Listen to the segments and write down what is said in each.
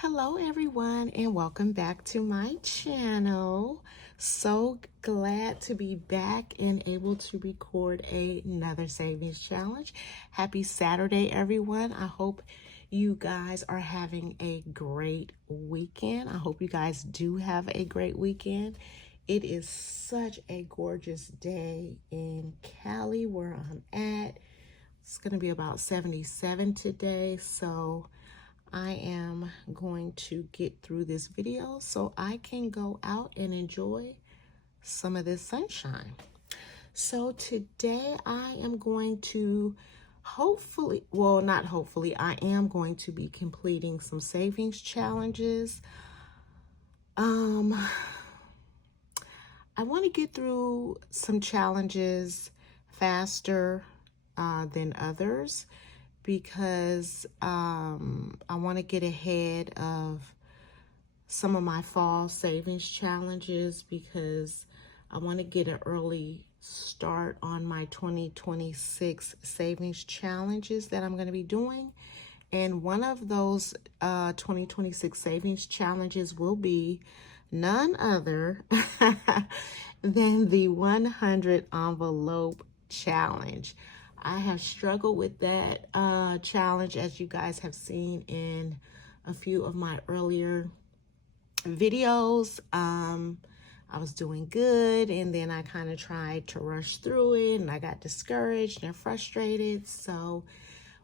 Hello everyone and welcome back to my channel. So glad to be back and able to record another savings challenge. Happy Saturday everyone. I hope you guys are having a great weekend. I hope you guys do have a great weekend. It is such a gorgeous day in Cali where I'm at. It's going to be about 77 today, so I am going to get through this video so I can go out and enjoy some of this sunshine. So today I am going to I am going to be completing some savings challenges. I want to get through some challenges faster than others, because I want to get ahead of some of my fall savings challenges, because I want to get an early start on my 2026 savings challenges that I'm going to be doing. And one of those 2026 savings challenges will be none other than the 100 envelope challenge. I have struggled with that challenge, as you guys have seen in a few of my earlier videos. I was doing good, and then I kind of tried to rush through it, and I got discouraged and frustrated. So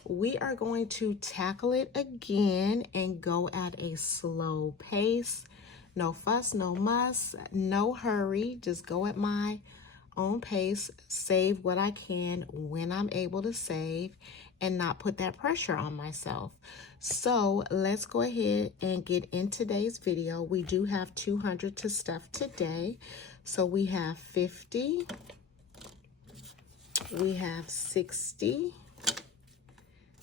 we are going to tackle it again and go at a slow pace. No fuss, no muss, no hurry. Just go at my own pace, save what I can when I'm able to save, and not put that pressure on myself. So let's go ahead and get in today's video. We do have 200 to stuff today. So we have 50, we have 60,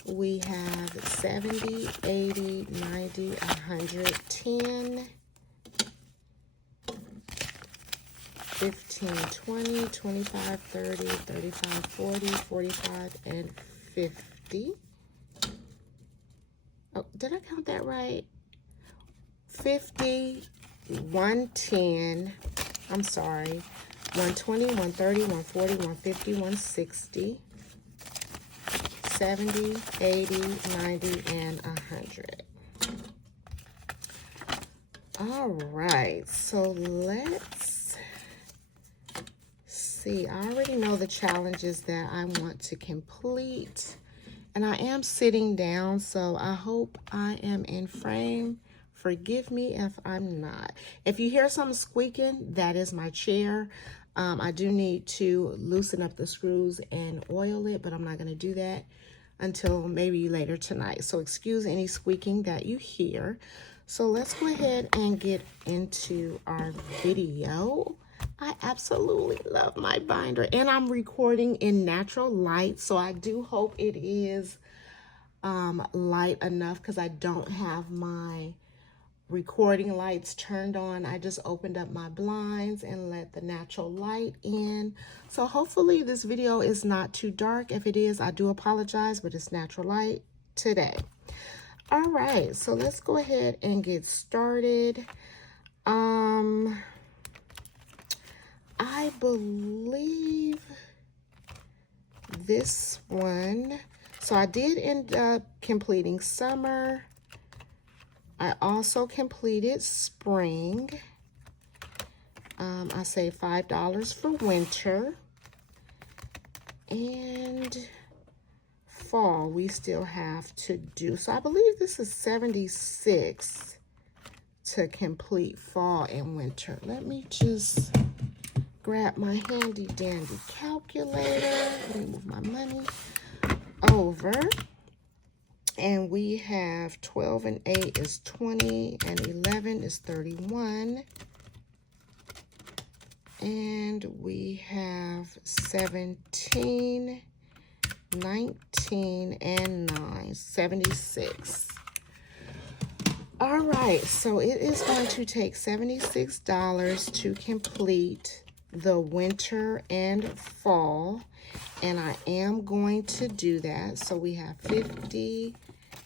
we have 70, 80, 90, 110, 15, 20, 25, 30, 35, 40, 45, and 50. Oh, did I count that right? 50, 110, I'm sorry, 120, 130, 140, 150, 160, 70, 80, 90, and 100. All right, so let's see. I already know the challenges that I want to complete, and I am sitting down, so I hope I am in frame. Forgive me if I'm not. If you hear something squeaking, that is my chair. I do need to loosen up the screws and oil it, but I'm not going to do that until maybe later tonight. So excuse any squeaking that you hear. So let's go ahead and get into our video. I absolutely love my binder, and I'm recording in natural light, so I do hope it is light enough, because I don't have my recording lights turned on. I just opened up my blinds and let the natural light in. So hopefully this video is not too dark. If it is, I do apologize, but it's natural light today. All right, so let's go ahead and get started. I believe this one, so I did end up completing summer. I also completed spring. I saved $5 for winter. And fall we still have to do. So I believe this is 76 to complete fall and winter. Let me just grab my handy dandy calculator. Let me move my money over. And we have 12 and 8 is 20, and 11 is 31. And we have 17, 19, and 9, 76. All right, so it is going to take $76 to complete the winter and fall, and I am going to do that. So we have 50,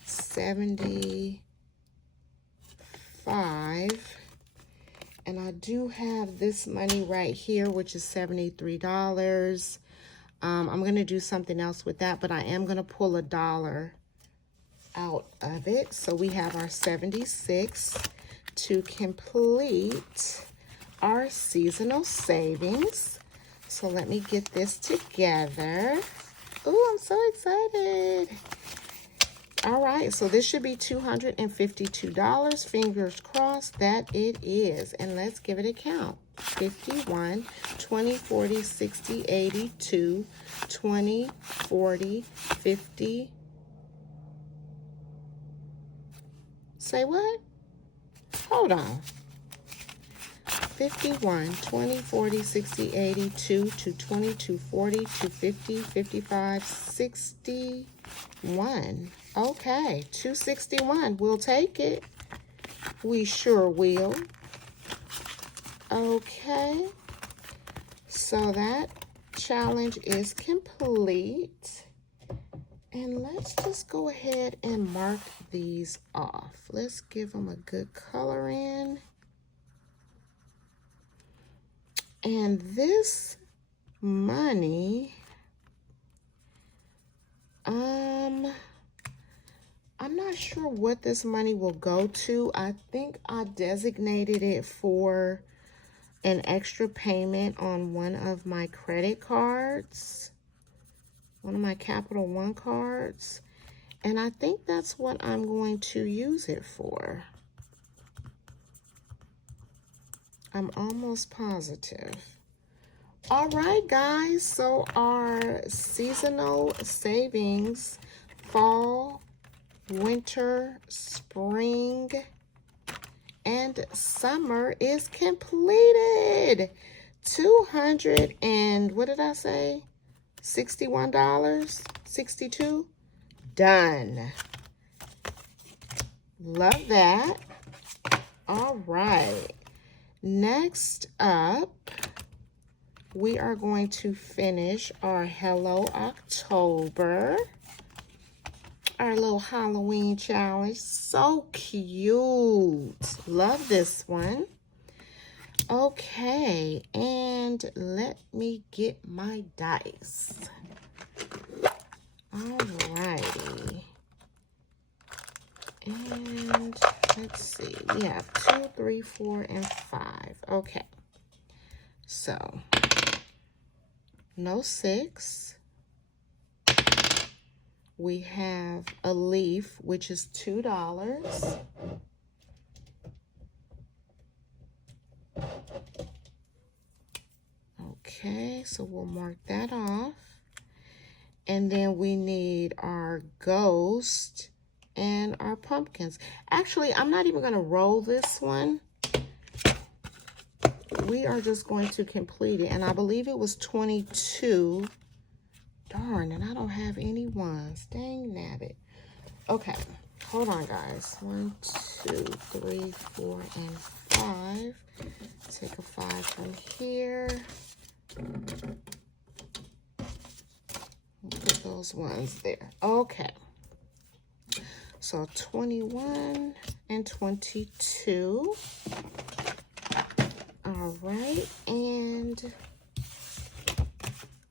70, 5. And I do have this money right here, which is $73. I'm going to do something else with that, but I am going to pull $1 out of it. So we have our 76 to complete our seasonal savings. So let me get this together. Oh, I'm so excited. All right, so this should be $252. Fingers crossed that it is. And let's give it a count. 51, 20, 40, 60, 82, 20, 40, 50. Say what? Hold on. 51, 20, 40, 60, 82, 220, 240, 250, 55, 61. Okay, 261. We'll take it. We sure will. Okay. So that challenge is complete. And let's just go ahead and mark these off. Let's give them a good color in. And this money, I'm not sure what this money will go to. I think I designated it for an extra payment on one of my credit cards, one of my Capital One cards. And I think that's what I'm going to use it for. I'm almost positive. All right, guys, so our seasonal savings, fall, winter, spring, and summer is completed. 200 and what did I say? $61, 62. Done. Love that. All right. Next up, we are going to finish our Hello October, our little Halloween challenge. So cute. Love this one. Okay, and let me get my dice. All righty. And let's see, we have 2, 3, 4, and 5. Okay, so no 6. We have a leaf, which is $2. Okay, so we'll mark that off. And then we need our ghost and our pumpkins. Actually, I'm not even going to roll this one. We are just going to complete it. And I believe it was 22. Darn, and I don't have any ones. Dang nabbit. Okay, hold on, guys. 1, 2, 3, 4, and 5. Take a 5 from here. Put those ones there. Okay. So 21 and 22. All right, and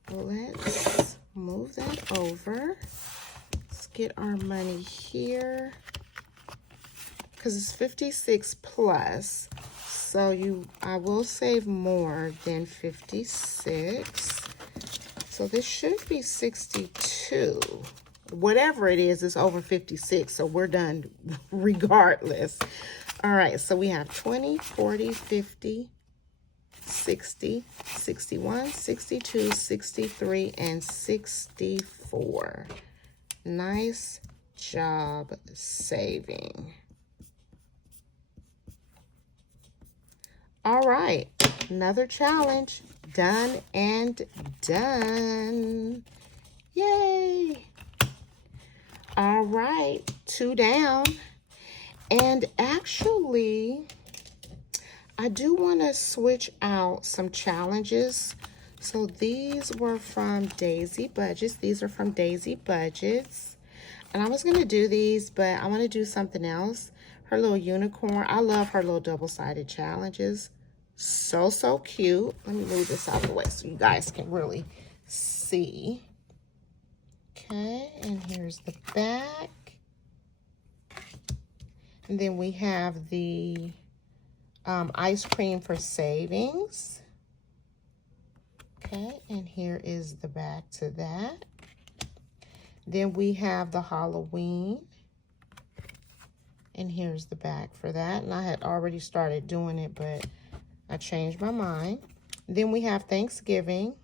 let's move that over. Let's get our money here because it's 56 plus. So I will save more than 56. So this should be 62. Whatever it is, it's over 56. So we're done regardless. All right, so we have 20, 40, 50, 60, 61, 62, 63, and 64. Nice job saving. All right, another challenge done and done. Yay. All right, 2 down. And actually, I do want to switch out some challenges. So these were from Daisy Budgets. These are from Daisy Budgets. And I was going to do these, but I want to do something else. her little unicorn. I love her little double-sided challenges. So cute. Let me move this out of the way so you guys can really see. Okay, and here's the back. And then we have the ice cream for savings. Okay, and here is the back to that. Then we have the Halloween. And here's the back for that. And I had already started doing it, but I changed my mind. Then we have Thanksgiving.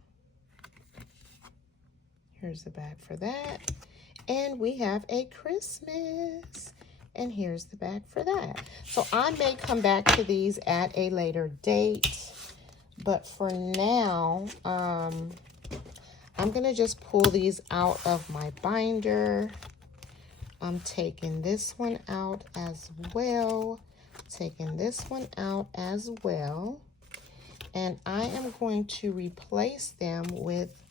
Here's the back for that. And we have a Christmas. And here's the back for that. So I may come back to these at a later date. But for now, I'm going to just pull these out of my binder. I'm taking this one out as well. Taking this one out as well. And I am going to replace them with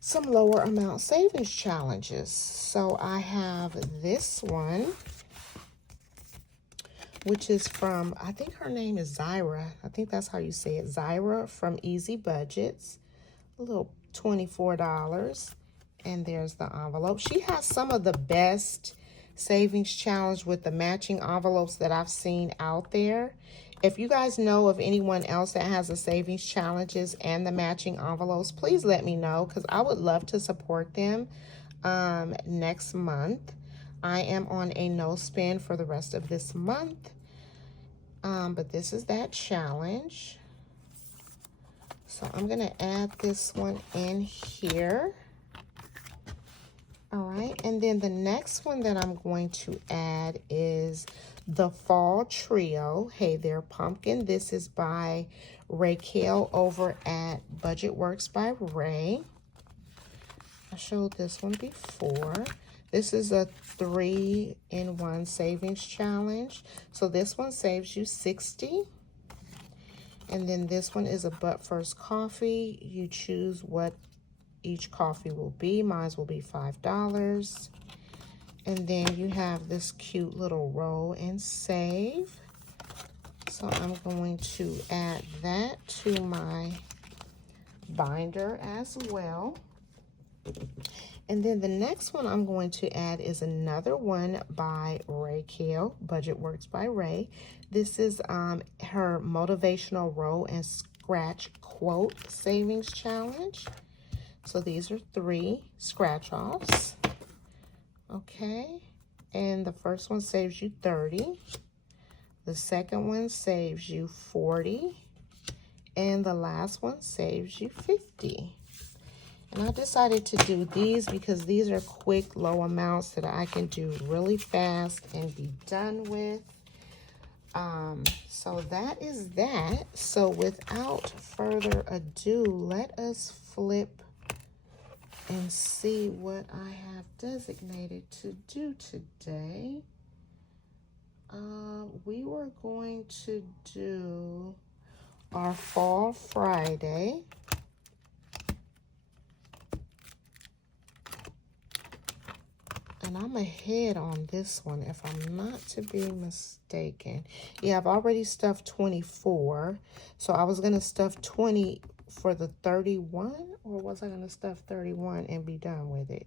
some lower amount savings challenges. So I have this one, which is from, I think her name is Zyra. I think that's how you say it. Zyra from Easy Budgets. A little $24. And there's the envelope. She has some of the best savings challenge with the matching envelopes that I've seen out there. If you guys know of anyone else that has the savings challenges and the matching envelopes, please let me know, because I would love to support them next month. I am on a no spend for the rest of this month. But this is that challenge. So I'm going to add this one in here. All right, and then the next one that I'm going to add is the Fall Trio. Hey There Pumpkin. This is by Raquel over at Budget Works by Ray. I showed this one before. This is a 3-in-1 savings challenge. So this one saves you $60. And then this one is a But First Coffee. You choose what each coffee will be. Mine will be $5. And then you have this cute little roll and save. So I'm going to add that to my binder as well. And then the next one I'm going to add is another one by Raquel, Budget Works by Ray. This is her motivational roll and scratch quote savings challenge. So these are 3 scratch-offs. Okay. And the first one saves you $30. The second one saves you $40. And the last one saves you $50. And I decided to do these because these are quick, low amounts that I can do really fast and be done with. So that is that. So without further ado, let us flip and see what I have designated to do today. We were going to do our Fall Friday. And I'm ahead on this one, if I'm not to be mistaken. Yeah, I've already stuffed 24. So I was going to stuff 20 for the 31, or was I going to stuff 31 and be done with it?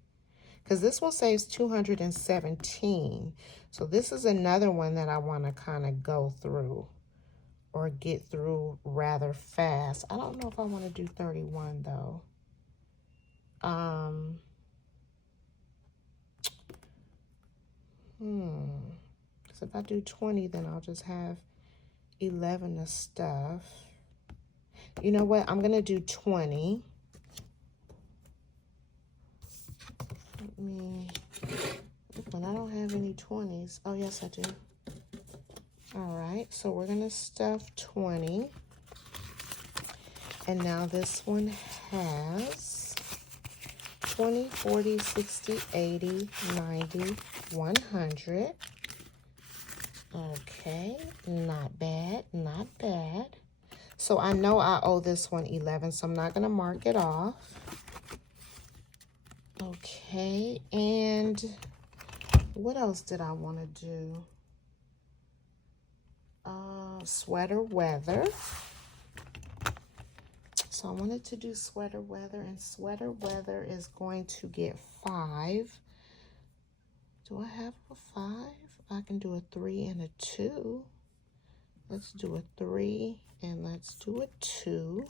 Because this one saves 217. So this is another one that I want to kind of go through or get through rather fast. I don't know if I want to do 31 though. Because if I do 20, then I'll just have 11 to stuff. You know what? I'm going to do 20. When I don't have any 20s. Oh, yes, I do. All right. So we're going to stuff 20. And now this one has 20, 40, 60, 80, 90, 100. Okay. Not bad. Not bad. So I know I owe this one 11, so I'm not going to mark it off. Okay, and what else did I want to do? sweater weather. So I wanted to do sweater weather, and sweater weather is going to get 5. Do I have a 5? I can do a 3 and a 2. Let's do a 3 and let's do a 2.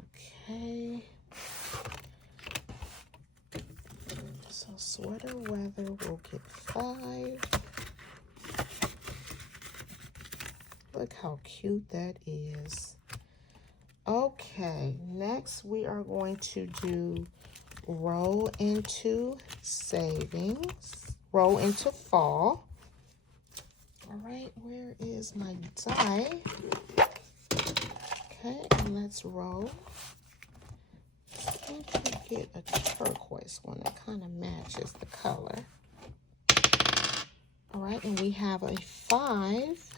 Okay. So sweater weather will get 5. Look how cute that is. Okay, next we are going to do roll into savings, roll into fall. All right, where is my die? Okay, and let's roll. I think we get a turquoise one that kind of matches the color. All right, and we have a 5,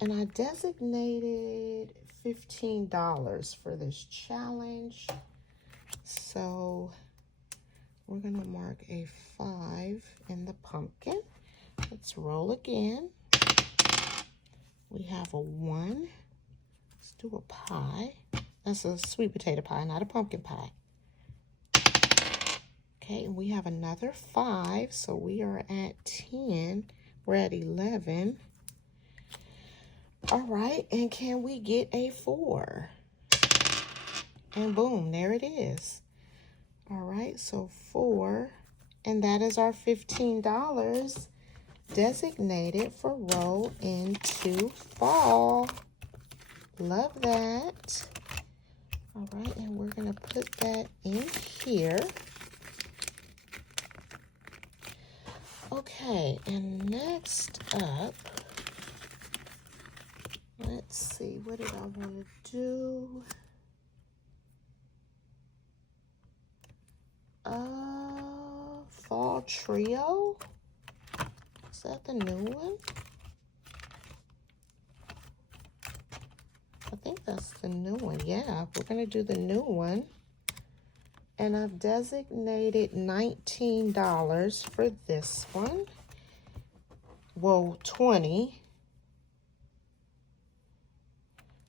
and I designated $15 for this challenge. So we're gonna mark a 5 in the pumpkin. Let's roll again. We have a 1. Let's do a pie. That's a sweet potato pie, not a pumpkin pie. Okay, and we have another 5, so we are at 10. We're at 11. All right, and can we get a 4? And boom, there it is. All right, so 4, and that is our $15 designated for roll into fall. Love that. All right, and we're gonna put that in here. Okay, and next up, let's see, what did I want to do? Fall trio. Is that the new one? I think that's the new one. Yeah, we're gonna do the new one. And I've designated $19 for this one. Well, 20.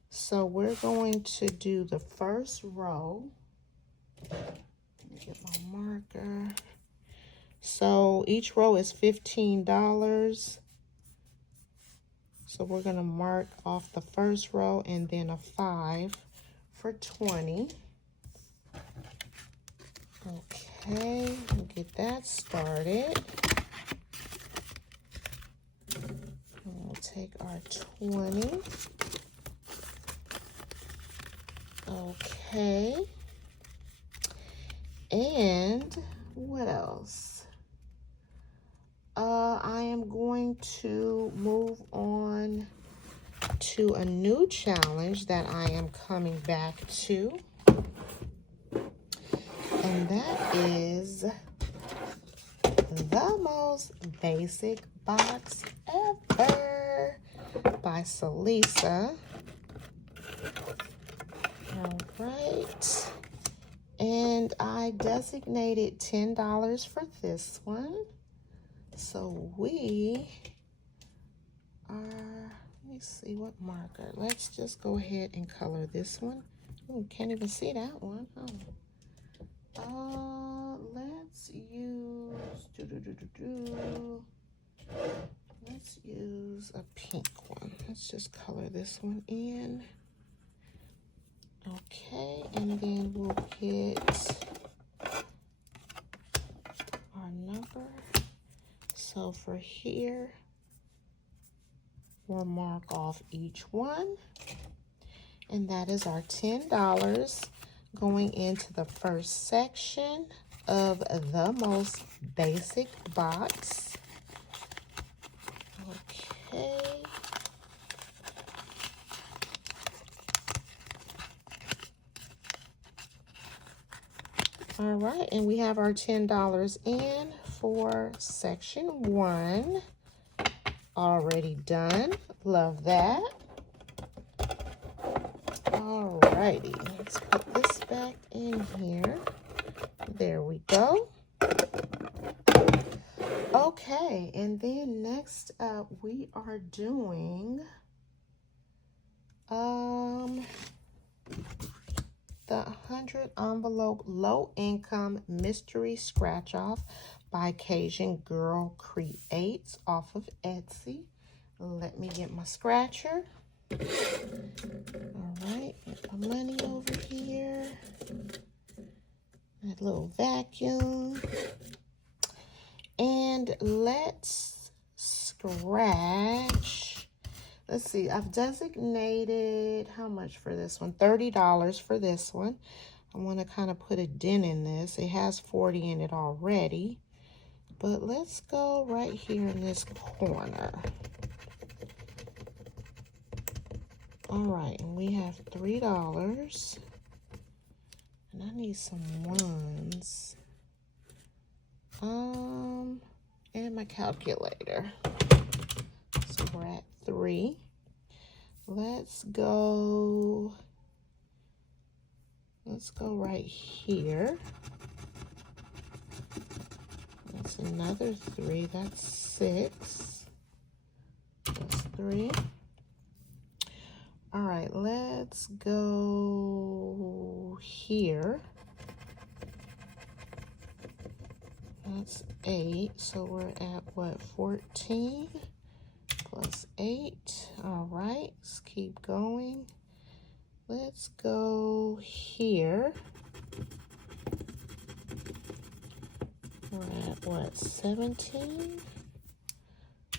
So we're going to do the first row. Let me get my marker. So each row is $15. So we're going to mark off the first row and then a 5 for 20. Okay, we'll get that started. And we'll take our 20. Okay. And what else? I am going to move on to a new challenge that I am coming back to. And that is the most basic box ever by Salisa. All right. And I designated $10 for this one. So we are, let me see what marker. Let's just go ahead and color this one. Ooh, can't even see that one. Oh. Let's use, let's use a pink one. Let's just color this one in. Okay, and then we'll get our number. So for here, we'll mark off each one. And that is our $10 going into the first section of the most basic box. Okay. All right, and we have our $10 in for section 1. Already done. Love that. All righty, let's put this back in here. There we go. Okay, and then next up we are doing the 100 envelope low income mystery scratch off by Cajun Girl Creates off of Etsy. Let me get my scratcher. All right, get my money over here. That little vacuum. And let's scratch. Let's see, I've designated how much for this one? $30 for this one. I want to kind of put a dent in this. It has 40 in it already. But let's go right here in this corner. All right, and we have $3. And I need some ones. And my calculator. So we're at 3. Let's go right here. That's another 3. That's 6. That's 3. All right, let's go here. That's 8. So we're at what, 14 plus 8. All right, let's keep going. Let's go here. We're at what, 17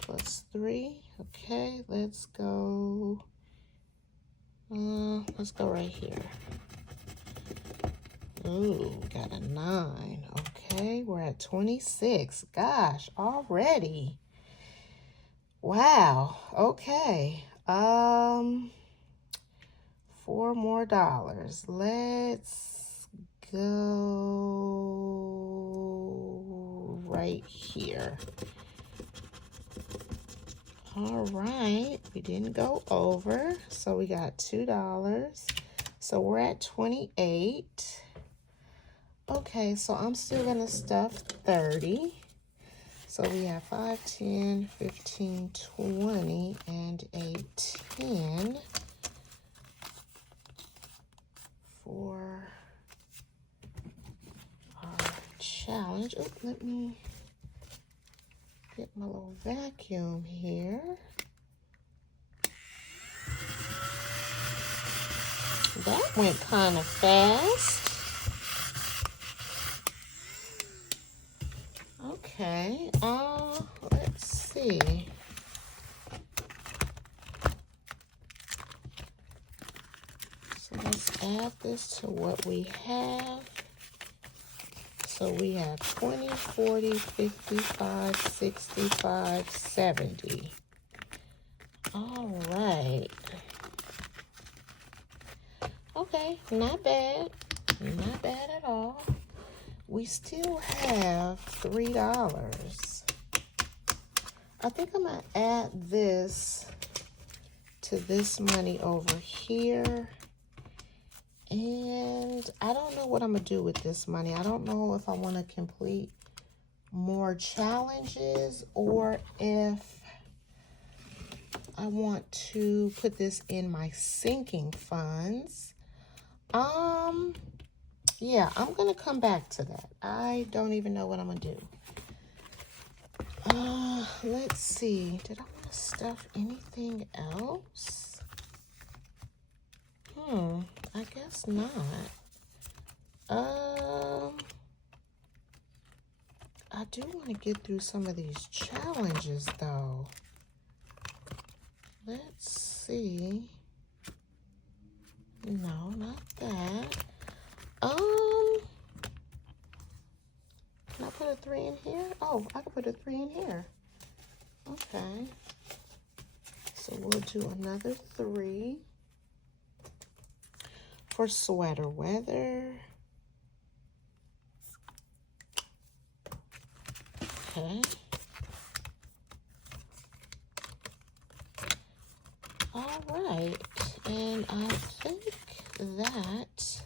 plus 3. Okay, let's go right here. Ooh, got a 9. Okay, we're at 26. Gosh, already. Wow. Okay. $4 more. Let's go right here. All right, we didn't go over, so we got $2. So we're at 28. Okay, so I'm still gonna stuff 30. So we have 5, 10, 15, 20, and a 10 for our challenge. Oh, let me get my little vacuum here. That went kind of fast. Okay, let's see. So let's add this to what we have. So we have 20, 40, 55, 65, 70. All right. Okay, not bad. Not bad at all. We still have $3. I think I'm going to add this to this money over here. And I don't know what I'm going to do with this money. I don't know if I want to complete more challenges or if I want to put this in my sinking funds. Yeah, I'm going to come back to that. I don't even know what I'm going to do. Let's see. Did I want to stuff anything else? I guess not. I do want to get through some of these challenges, though. Let's see. No, not that. Can I put a 3 in here? Oh, I can put a 3 in here. Okay. So we'll do another 3 for sweater weather. Okay. All right. And I think that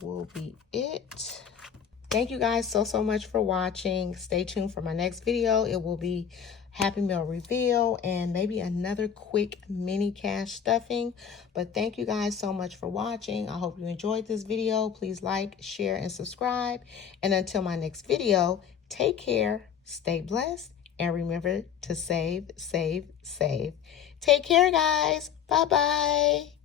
will be it Thank you guys so much for watching. Stay tuned for my next video. It will be Happy Meal reveal and maybe another quick mini cash stuffing. But thank you guys so much for watching. I hope you enjoyed this video. Please like, share, and subscribe. And until my next video, take care, stay blessed, and remember to save, save, save. Take care, guys. Bye-bye.